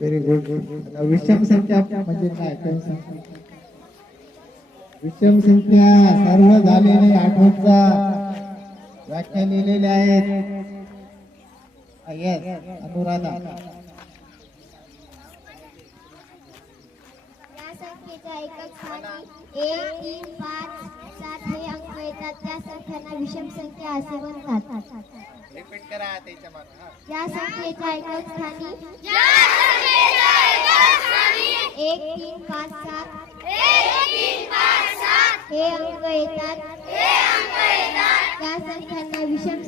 Very good. विषम संख्या म्हणजे काय? विषम संख्या सर्व झालेले आठवणचा व्याख्या लिहिलेल्या आहेत. अनुराधा. या संख्येच्या एकक स्थानी 1, 3, 5, 7 हे अंक येतात. त्या संख्यांना विषम संख्या असे म्हणतात. रिपीट करा त्याच्या मागे. या संख्येच्या एकक स्थानी 1, 3, 5, 7 हे अंक येतात. त्या संख्यांना विषम